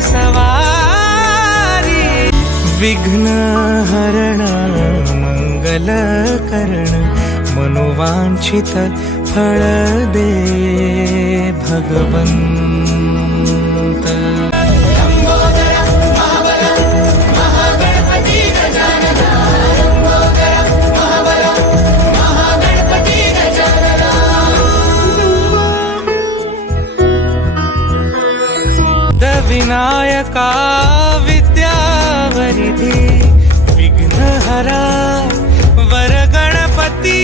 सवारी विघ्न हरण मंगल करण मनोवांछित फळ दे भगवंत। विनायका विद्यावरिधि विघ्नहरा वर गणपती